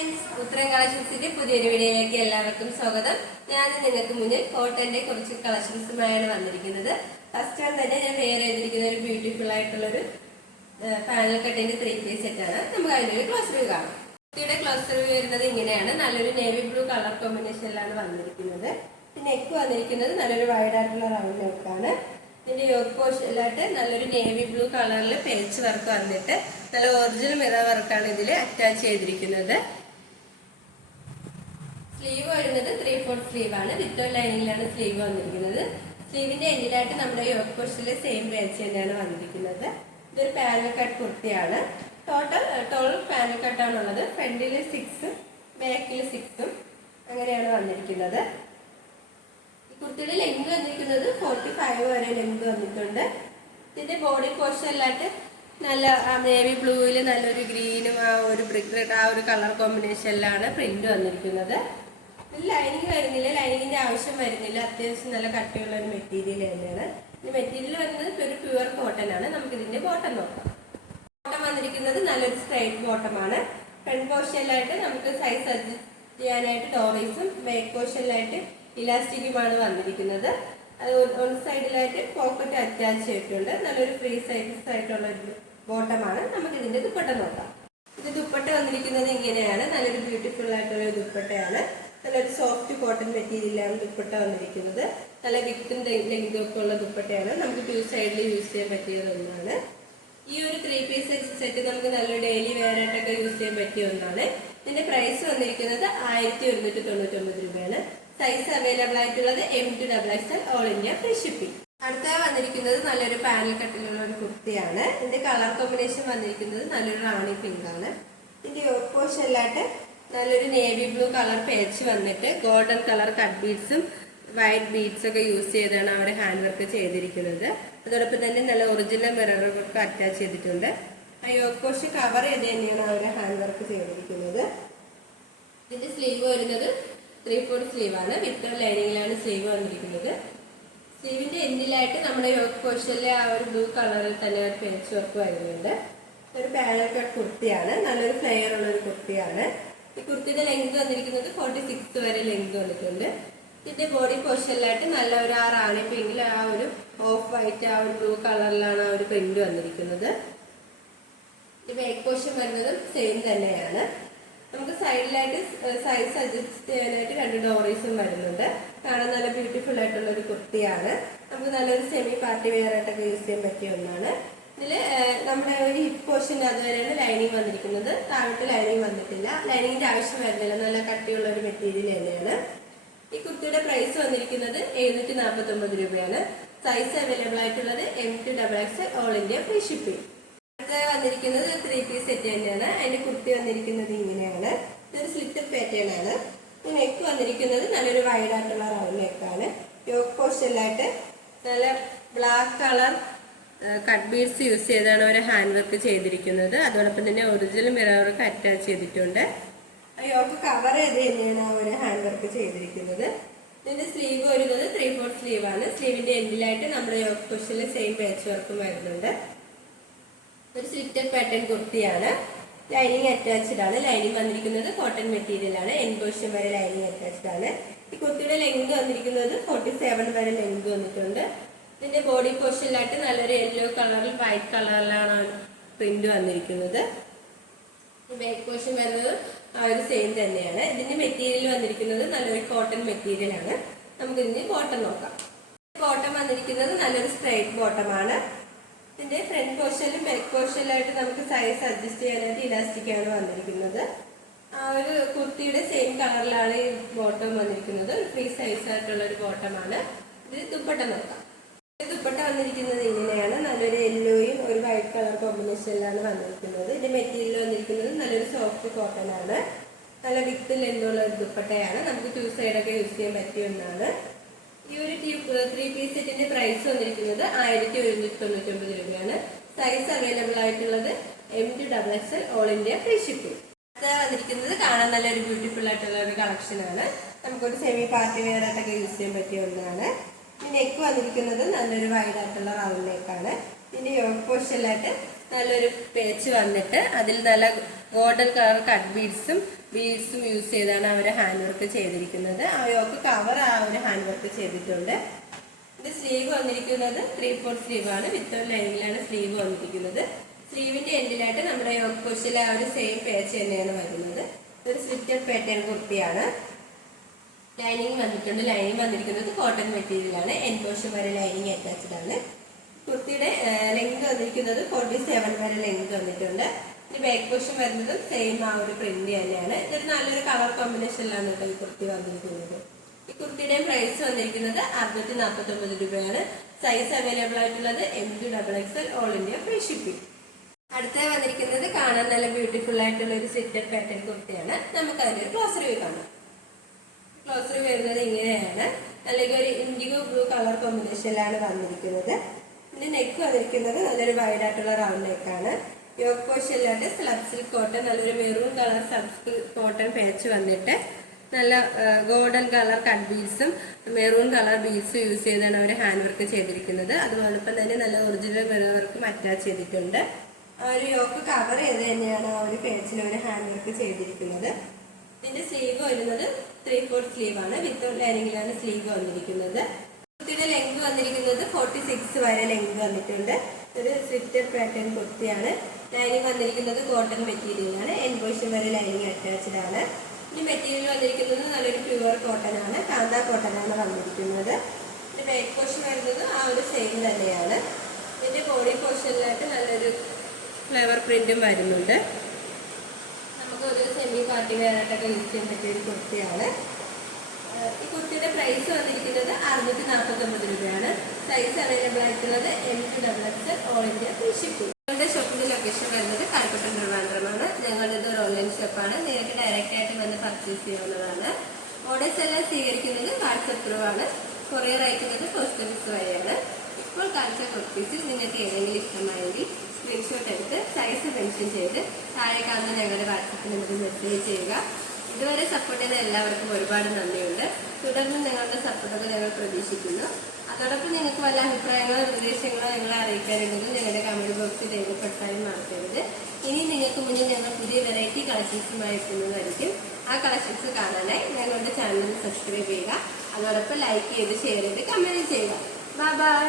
Friends, ഉത്തരം കളക്ഷൻസിന്റെ പുതിയൊരു വീഡിയോയിലേക്ക് എല്ലാവർക്കും സ്വാഗതം. ഞാൻ നിങ്ങൾക്ക് മുന്നിൽ കോട്ടന്റെ കുറച്ച് കളക്ഷൻസുമായാണ് വന്നിരിക്കുന്നത്. ഫസ്റ്റ് വൺ തന്നെ ഞാൻ വെയർ ചെയ്തിരിക്കുന്ന ഒരു ബ്യൂട്ടിഫുൾ ആയിട്ടുള്ള ഒരു പാനൽ കട്ടിന്റെ 3 പീസ് സെറ്റ് ആണ്. നമുക്ക് അതിന്റെ ഒരു ക്ലോസ് വ്യൂ കാണാം. കുട്ടിയുടെ ക്ലോസ് വ്യൂ വരുന്നത് ഇങ്ങനെയാണ്. നല്ലൊരു നേവി ബ്ലൂ കളർ കോമ്പിനേഷനിലാണ് വന്നിരിക്കുന്നത്. നെക്ക് വന്നിരിക്കുന്നത് നല്ലൊരു വൈഡ് ആയിട്ടുള്ള റൗണ്ട് നെക്കാണ്. ഇതിന്റെ യോക്ക് പോർഷനിലായിട്ട് നല്ലൊരു നേവി ബ്ലൂ കളറിൽ പേച്ച് വർക്ക് വന്നിട്ട് നല്ല ഒറിജിനൽ മിറർ വർക്കാണ് ഇതിൽ അറ്റാച്ച് ചെയ്തിരിക്കുന്നത്. സ്ലീവ് വരുന്നത് 3/4 സ്ലീവ് ആണ്. വിത്ത് ലൈനിങ്ങിലാണ് സ്ലീവ് വന്നിരിക്കുന്നത്. സ്ലീവിന്റെ എൻഡിലായിട്ട് നമ്മുടെ യോക്ക് പോർഷനിലെ സെയിം പേച്ച് തന്നെയാണ് വന്നിരിക്കുന്നത്. ഇതൊരു പാനൽ കട്ട് കുർത്തിയാണ്. ടോട്ടൽ 12 പാനൽ കട്ടാണുള്ളത്. ഫ്രണ്ടിൽ 6 ബാക്കിൽ 6 അങ്ങനെയാണ് വന്നിരിക്കുന്നത്. കുർത്തിയുടെ ലെങ്ത് വന്നിരിക്കുന്നത് 45 വരെ ലെങ്ത് വന്നിട്ടുണ്ട്. ഇതിന്റെ ബോഡി പോർഷനിലായിട്ട് നല്ല നേവി ബ്ലൂവിൽ നല്ലൊരു ഗ്രീനും ആ ഒരു ബ്രിക്ക് റെഡ് ആ ഒരു കളർ കോമ്പിനേഷനിലാണ് പ്രിന്റ് വന്നിരിക്കുന്നത്. ഇതിൽ ലൈനിങ് വരുന്നില്ല, ലൈനിങ്ങിന്റെ ആവശ്യം വരുന്നില്ല. അത്യാവശ്യം നല്ല കട്ടിയുള്ള ഒരു മെറ്റീരിയൽ തന്നെയാണ്. ഈ മെറ്റീരിയൽ വരുന്നത് ഒരു പ്യുവർ കോട്ടൺ ആണ്. നമുക്ക് ഇതിന്റെ ബോട്ടം നോക്കാം. ബോട്ടം വന്നിരിക്കുന്നത് നല്ലൊരു സ്ട്രൈറ്റ് ബോട്ടമാണ്. ഫ്രണ്ട് പോർഷനിലായിട്ട് നമുക്ക് സൈസ് അഡ്ജസ്റ്റ് ചെയ്യാനായിട്ട് ഡോറീസും ബാക്ക് പോർഷനിലായിട്ട് ഇലാസ്റ്റിക്കുമാണ് വന്നിരിക്കുന്നത്. അത് ഒരു സൈഡിലായിട്ട് പോക്കറ്റ് അറ്റാച്ച് ചെയ്തിട്ടുണ്ട്. നല്ലൊരു ഫ്രീ സൈസ് ആയിട്ടുള്ള ഒരു ബോട്ടമാണ്. നമുക്ക് ഇതിന്റെ ദുപ്പട്ട നോക്കാം. ഇത് ദുപ്പട്ട വന്നിരിക്കുന്നത് ഇങ്ങനെയാണ്. നല്ലൊരു ബ്യൂട്ടിഫുൾ ആയിട്ടുള്ള ഒരു ദുപ്പട്ടയാണ്. നല്ലൊരു സോഫ്റ്റ് കോട്ടൺ മെറ്റീരിയലാണ് ദുപ്പട്ട വന്നിരിക്കുന്നത്. നല്ല വിത്തും ലെങ്തും ഒക്കെ ഉള്ള ദുപ്പട്ടയാണ്. നമുക്ക് 2 സൈഡിൽ യൂസ് ചെയ്യാൻ പറ്റിയ ഒന്നാണ്. ഈ ഒരു 3 പീസ് സെറ്റ് നമുക്ക് നല്ലൊരു ഡെയിലി വെയർ ആയിട്ടൊക്കെ യൂസ് ചെയ്യാൻ പറ്റിയ ഒന്നാണ്. ഇതിന്റെ പ്രൈസ് വന്നിരിക്കുന്നത് 1199 രൂപയാണ്. സൈസ് അവൈലബിൾ ആയിട്ടുള്ളത് M to XXL all India free shipping. അടുത്ത വന്നിരിക്കുന്നത് നല്ലൊരു പാനൽ കട്ടിലുള്ള ഒരു കുർത്തിയാണ്. ഇതിന്റെ കളർ കോമ്പിനേഷൻ വന്നിരിക്കുന്നത് നല്ലൊരു റാണി പിങ്ക് ആണ്. ഇതിന്റെ യോക്ക് പോർഷനിലായിട്ട് നല്ലൊരു നേവി ബ്ലൂ കളർ പേച്ച് വന്നിട്ട് ഗോൾഡൻ കളർ കട്ട് ബീഡ്സും വൈറ്റ് ബീഡ്സ് ഒക്കെ യൂസ് ചെയ്താണ് അവർ ഹാൻഡ് വർക്ക് ചെയ്തിരിക്കുന്നത്. അതോടൊപ്പം തന്നെ നല്ല ഒറിജിനൽ മിറർ വർക്ക് അറ്റാച്ച് ചെയ്തിട്ടുണ്ട്. ആ യോക്ക് പോർഷൻ കവർ ചെയ്ത് തന്നെയാണ് അവർ ഹാൻഡ് വർക്ക് ചെയ്തിരിക്കുന്നത്. ഇതിന്റെ സ്ലീവ് വരുന്നത് 3/4 സ്ലീവ് ആണ്. വിത്ത് ലൈനിങ്ങിലാണ് സ്ലീവ് വന്നിരിക്കുന്നത്. സ്ലീവിന്റെ എൻഡിലായിട്ട് നമ്മുടെ യോക്ക് പോർഷനിലെ ആ ഒരു ബ്ലൂ കളറിൽ തന്നെ ഒരു പേച്ച് വർക്ക് വരുന്നുണ്ട്. ഒരു പാനൽ കട്ട് കുർത്തിയാണ്. നല്ലൊരു ഫ്ലെയർ ഉള്ള ഒരു കുർത്തിയാണ്. ഈ കുർത്തിയുടെ ലെങ്ത് വന്നിരിക്കുന്നത് 46 വരെ ലെങ്ത് വന്നിട്ടുണ്ട്. ഇതിന്റെ ബോഡി പോർഷനിലായിട്ട് നല്ല ഒരു ആ റാണി പിങ്കിൽ ആ ഒരു ഓഫ് വൈറ്റ് ആ ഒരു ബ്ലൂ കളറിലാണ് ആ ഒരു പ്രിന്റ് വന്നിരിക്കുന്നത്. ഈ ബാക്ക് പോർഷൻ വരുന്നതും സെയിം തന്നെയാണ്. നമുക്ക് സൈഡിലായിട്ട് സൈസ് അഡ്ജസ്റ്റ് ചെയ്യാനായിട്ട് 2 ഡോറീസും വരുന്നുണ്ട്. കാണാൻ നല്ല ബ്യൂട്ടിഫുൾ ആയിട്ടുള്ള ഒരു കുർത്തിയാണ്. നമുക്ക് നല്ലൊരു സെമി പാർട്ടി വെയർ ആയിട്ടൊക്കെ യൂസ് ചെയ്യാൻ പറ്റിയ ഒന്നാണ്. ഇതിൽ നമ്മുടെ ഒരു ഹിപ്പ് പോർഷൻ അതുവരെയാണ് ലൈനിങ് വന്നിരിക്കുന്നത്. താഴോട്ട് ലൈനിങ് വന്നിട്ടില്ല. ലൈനിങ്ങിന്റെ ആവശ്യം വരുന്നില്ല. നല്ല കട്ടിയുള്ള ഒരു മെറ്റീരിയൽ തന്നെയാണ്. ഈ കുർത്തിയുടെ പ്രൈസ് വന്നിരിക്കുന്നത് 749 രൂപയാണ്. സൈസ് അവൈലബിൾ ആയിട്ടുള്ളത് M to XXL all India free shipping. വന്നിരിക്കുന്നത് 3 പീസ് സെറ്റ് തന്നെയാണ്. അതിന്റെ കുർത്തി വന്നിരിക്കുന്നത് ഇങ്ങനെയാണ്. ഇതൊരു സ്ലിറ്റ് പാറ്റേൺ ആണ്. നെക്ക് വന്നിരിക്കുന്നത് നല്ലൊരു വൈഡ് ആയിട്ടുള്ള റൗണ്ട് നെക്കാണ്. യോക്ക് പോർഷനിലായിട്ട് നല്ല black colour cut beads use ചെയ്താണ് അവർ ഹാൻഡ് വർക്ക് ചെയ്തിരിക്കുന്നത്. അതോടൊപ്പം തന്നെ ഒറിജിനൽ മിറർ വർക്ക് അറ്റാച്ച് ചെയ്തിട്ടുണ്ട്. യോക്ക് കവർ ചെയ്ത് തന്നെയാണ് അവർ ഹാൻഡ് വർക്ക് ചെയ്തിരിക്കുന്നത്. ഇതിന്റെ സ്ലീവ് വരുന്നത് 3/4 സ്ലീവ് ആണ്. സ്ലീവിന്റെ എൻഡിലായിട്ട് നമ്മുടെ യോക്ക് പോർഷനിൽ സെയിം പേച്ച് വർക്കും വരുന്നുണ്ട്. ഒരു സ്ലിറ്റഡ് പാറ്റേൺ കുർത്തിയാണ്. ലൈനിങ് അറ്റാച്ച്ഡ് ആണ്. ലൈനിങ് വന്നിരിക്കുന്നത് കോട്ടൺ മെറ്റീരിയൽ ആണ്. എൻ പോർഷൻ വരെ ലൈനിങ് അറ്റാച്ച്ഡ് ആണ്. ഈ കുർത്തിയുടെ ലെങ്ത് വന്നിരിക്കുന്നത് 47 വരെ ലെങ്ത് വന്നിട്ടുണ്ട്. ഇതിന്റെ ബോഡി പോർഷനിലായിട്ട് നല്ലൊരു യെല്ലോ കളറിൽ വൈറ്റ് കളറിലാണ് പ്രിന്റ് വന്നിരിക്കുന്നത്. ബാക്ക് പോർഷൻ വരുന്നത് ആ ഒരു സെയിം തന്നെയാണ്. ഇതിന്റെ മെറ്റീരിയൽ വന്നിരിക്കുന്നത് നല്ലൊരു കോട്ടൺ മെറ്റീരിയൽ ആണ്. നമുക്ക് ഇതിന്റെ ബോട്ടം നോക്കാം. ബോട്ടം വന്നിരിക്കുന്നത് നല്ലൊരു സ്ട്രൈറ്റ് ബോട്ടമാണ്. ഇതിന്റെ ഫ്രണ്ട് പോർഷനിലും ബാക്ക് പോർഷനിലായിട്ട് നമുക്ക് സൈസ് അഡ്ജസ്റ്റ് ചെയ്യാനായിട്ട് ഇലാസ്റ്റിക് ആണ് വന്നിരിക്കുന്നത്. ആ ഒരു കുർത്തിയുടെ സെയിം കളറിലാണ് ഈ ബോട്ടം വന്നിരിക്കുന്നത്. ഫ്രീ സൈസ് ആയിട്ടുള്ള ഒരു ബോട്ടമാണ്. ഇത് ദുപ്പട്ട നോക്കാം. ദുപ്പട്ട വന്നിരിക്കുന്നത് ഇങ്ങനെയാണ്. നല്ലൊരു യെല്ലോയും ഒരു വൈറ്റ് കളർ കോമ്പിനേഷനിലാണ് വന്നിരിക്കുന്നത്. ഇതിന്റെ മെറ്റീരിയൽ വന്നിരിക്കുന്നത് നല്ലൊരു സോഫ്റ്റ് കോട്ടൺ ആണ്. നല്ല വിത്ത് ലെന്തുള്ള ഒരു ദുപ്പട്ടയാണ്. നമുക്ക് 2 സൈഡൊക്കെ യൂസ് ചെയ്യാൻ പറ്റിയ ഒന്നാണ്. ഈ ഒരു 3 പീസ് സെറ്റിന്റെ പ്രൈസ് വന്നിരിക്കുന്നത് 1199 രൂപയാണ്. സൈസ് അവൈലബിൾ ആയിട്ടുള്ളത് M to XXL all India free shipping. അത് വന്നിരിക്കുന്നത് കാണാൻ നല്ലൊരു ബ്യൂട്ടിഫുൾ ആയിട്ടുള്ള ഒരു കളക്ഷൻ ആണ്. നമുക്കൊരു സെമി പാർട്ടി വെയർ ആയിട്ടൊക്കെ യൂസ് ചെയ്യാൻ പറ്റിയ ഒന്നാണ്. ഈ നെക്ക് വന്നിരിക്കുന്നത് നല്ലൊരു വൈഡ് ആയിട്ടുള്ള റൗണ്ട് നെക്കാണ്. ഇതിന്റെ യോക്ക് പോർഷനിലായിട്ട് നല്ലൊരു പേച്ച് വന്നിട്ട് അതിൽ നല്ല ഗോൾഡൻ കളർ കട്ട് ബീഡ്സും യൂസ് ചെയ്താണ് അവർ ഹാൻഡ് വർക്ക് ചെയ്തിരിക്കുന്നത്. ആ യോക്ക് കവർ ആ ഒരു ഹാൻഡ് വർക്ക് ചെയ്തിട്ടുണ്ട്. ഇത് സ്ലീവ് വന്നിരിക്കുന്നത് 3/4 സ്ലീവാണ്. വിത്തൗട്ട് ലൈനിങ്ങിലാണ് സ്ലീവ് വന്നിരിക്കുന്നത്. സ്ലീവിന്റെ എൻഡിലായിട്ട് നമ്മുടെ യോക്ക് പോർഷനിലെ ആ ഒരു സെയിം പേച്ച് തന്നെയാണ് വരുന്നത്. ഇതൊരു സ്ലിറ്റഡ് പാറ്റേൺ കുർത്തിയാണ്. ലൈനിങ് വന്നിട്ടുണ്ട്. ലൈനിങ് വന്നിരിക്കുന്നത് കോട്ടൺ മെറ്റീരിയലാണ്. എൻഡ് പോർഷൻ വരെ ലൈനിങ് അറ്റാച്ച്ഡ് ആണ്. കുർത്തിയുടെ ലെങ്ത് വന്നിരിക്കുന്നത് 47 വരെ ലെങ്ത് വന്നിട്ടുണ്ട്. ഇനി ബാക്ക് പോർഷൻ വരുന്നത് സെയിം ആ ഒരു പ്രിന്റ് തന്നെയാണ്. ഇതൊരു നല്ലൊരു കളർ കോമ്പിനേഷനിലാണ് കേട്ടോ ഈ കുർത്തി വന്നിരിക്കുന്നത്. ഈ കുർത്തിയുടെ പ്രൈസ് വന്നിരിക്കുന്നത് 649 രൂപയാണ്. സൈസ് അവൈലബിൾ ആയിട്ടുള്ളത് MD-XXL all India free shipping. അടുത്ത വന്നിരിക്കുന്നത് കാണാൻ നല്ല ബ്യൂട്ടിഫുൾ ആയിട്ടുള്ള ഒരു സ്ലിറ്റഡ് പാറ്റേൺ കുർത്തിയാണ്. നമുക്ക് അതിന്റെ ക്ലോസ് റിവ്യൂ കാണാം. ക്ലോസ് റിവ്യൂ വരുന്നത് ഇങ്ങനെയാണ്. അല്ലെങ്കിൽ ഒരു ഇൻഡിഗോ ബ്ലൂ കളർ കോമ്പിനേഷനിലാണ് വന്നിരിക്കുന്നത്. ഇതിന്റെ നെക്ക് വന്നിരിക്കുന്നത് നല്ലൊരു വൈഡ് ആയിട്ടുള്ള റൗണ്ട് നെക്കാണ്. യോക്ക് പോർഷനിലായിട്ട് സ്ലബ് സിൽക്ക് കോട്ടൺ നല്ലൊരു maroon colour sub cotton patch വന്നിട്ട് നല്ല ഗോൾഡൻ കളർ കട്ട് ബീഡ്സും മെറൂൺ കളർ ബീഡ്സും യൂസ് ചെയ്താണ് അവർ ഹാൻഡ് വർക്ക് ചെയ്തിരിക്കുന്നത്. അതുപോലൊപ്പം തന്നെ നല്ല ഒറിജിനൽ മിറർ വർക്കും അറ്റാച്ച് ചെയ്തിട്ടുണ്ട്. ആ ഒരു യോക്ക് കവർ ചെയ്ത് തന്നെയാണ് ആ ഒരു പേജിൽ ഒരു ഹാൻഡ് വർക്ക് ചെയ്തിരിക്കുന്നത്. ഇതിന്റെ സ്ലീവ് വരുന്നത് 3/4 സ്ലീവാണ്. വിത്തൗട്ട് ലൈനിങ്ങിലാണ് സ്ലീവ് വന്നിരിക്കുന്നത്. കുർത്തിയുടെ ലെങ്ത് വന്നിരിക്കുന്നത് 46 വരെ ലെങ്ത് വന്നിട്ടുണ്ട്. ഒരു സ്ലിറ്റഡ് പാറ്റേൺ കുർത്തിയാണ്. ലൈനിങ് വന്നിരിക്കുന്നത് കോട്ടൺ മെറ്റീരിയലാണ്. എൻഡ് പോർഷൻ വരെ ലൈനിങ് അറ്റാച്ച്ഡ് ആണ്. ഈ മെറ്റീരിയൽ വന്നിരിക്കുന്നത് നല്ലൊരു പ്യുവർ കോട്ടൺ ആണ്. കാന്ത കോട്ടൺ ആണ് വന്നിരിക്കുന്നത്. ഇതിന്റെ ബാക്ക് പോർഷൻ വരുന്നത് ആ ഒരു സെയിം തന്നെയാണ്. ഇതിന്റെ ബോഡി പോർഷനിലായിട്ട് നല്ലൊരു ഫ്ലവർ പ്രിന്റും വരുന്നുണ്ട്. നമുക്ക് ഒരു സെമി പാർട്ടി വെയറായിട്ടൊക്കെ യൂസ് ചെയ്യാൻ പറ്റിയ ഒരു കുർത്തിയാണ്. ഈ കുർത്തിയുടെ പ്രൈസ് വന്നിരിക്കുന്നത് 649 രൂപയാണ്. സൈസ് അവൈലബിൾ ആയിട്ടുള്ളത് MD-XXL all India free shipping. ഞങ്ങളുടെ ഷോപ്പിന്റെ ലൊക്കേഷൻ വരുന്നത് കാൽക്കട്ട ട്രിവാൻഡ്രമാണ്. ഞങ്ങളുടെ ഇത് ഒരു ഓൺലൈൻ ഷോപ്പാണ്. നിങ്ങൾക്ക് ഡയറക്റ്റ് ആയിട്ട് വന്ന് പർച്ചേസ് ചെയ്യാവുന്നതാണ്. ഓർഡേഴ്സ് എല്ലാം സ്വീകരിക്കുന്നത് വാട്സപ്പ് ത്രൂ ആണ്. കൊറിയർ അയക്കുന്നത് പോസ്റ്റ് ഓഫീസ് വഴിയാണ്. ഇപ്പോൾ കാണിച്ച കുർത്തീസിൽ നിങ്ങൾക്ക് ഏതെങ്കിലും ഇഷ്ടമായെങ്കിൽ സ്ക്രീൻഷോട്ട് എടുത്ത് സൈസ് മെൻഷൻ ചെയ്ത് താഴെ കാണുന്ന ഞങ്ങളുടെ വാട്സപ്പിൽ നമുക്ക് മെസ്സേജ് ചെയ്യുക. ഇതുവരെ സപ്പോർട്ട് ചെയ്ത എല്ലാവർക്കും ഒരുപാട് നന്ദിയുണ്ട്. തുടർന്ന് നിങ്ങളുടെ സപ്പോർട്ടൊക്കെ ഞങ്ങൾ പ്രതീക്ഷിക്കുന്നു. അതോടൊപ്പം നിങ്ങൾക്ക് വല്ല അഭിപ്രായങ്ങളോ നിർദ്ദേശങ്ങളോ ഞങ്ങളെ അറിയിക്കാനുണ്ടെങ്കിൽ ഞങ്ങളുടെ കമന്റ് ബോക്സിൽ രേഖപ്പെടുത്താനും മറക്കരുത്. ഇനി നിങ്ങൾക്ക് മുന്നിൽ ഞങ്ങൾ പുതിയ വെറൈറ്റി കളക്ഷൻസുമായി എത്തുന്നതായിരിക്കും. ആ കളക്ഷൻസ് കാണാനായി ഞങ്ങളുടെ ചാനൽ സബ്സ്ക്രൈബ് ചെയ്യുക. അതോടൊപ്പം ലൈക്ക് ചെയ്ത് ഷെയർ ചെയ്ത് കമന്റ് ചെയ്യുക. Bye bye.